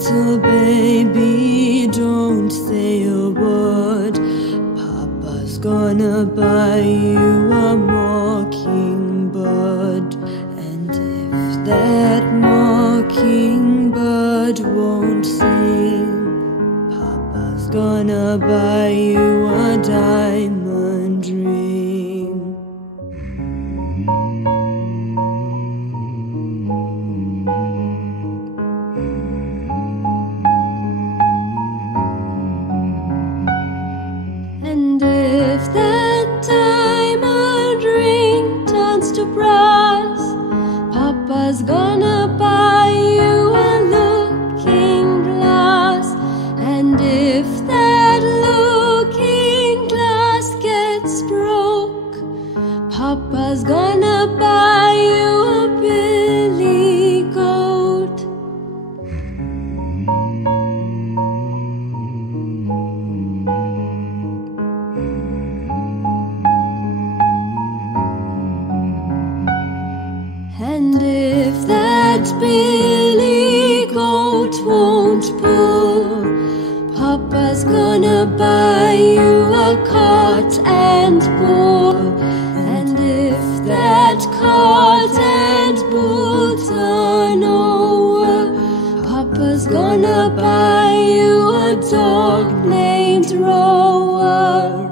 Little baby, don't say a word. Papa's gonna buy you a mockingbird. And if that mockingbird won't sing, Papa's gonna buy you a diamond ring. And if that diamond ring turns to brass, Papa's gonna buy you a looking glass. And if that looking glass gets broke, Papa's gonna buy you a billy goat. And if that billy goat won't pull, Papa's gonna buy you a cart and bull. And if that cart and bull turn over, Papa's gonna buy you a dog named Rower.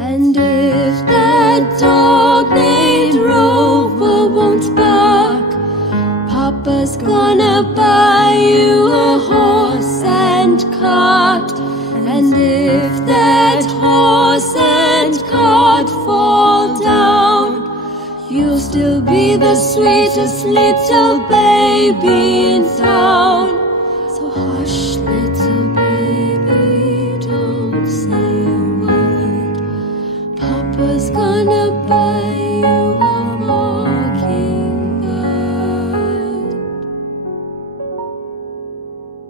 And if that dog named Rover won't bark, Papa's gonna buy you a horse and cart. And if that horse and cart fall down, you'll still be the sweetest little baby in town.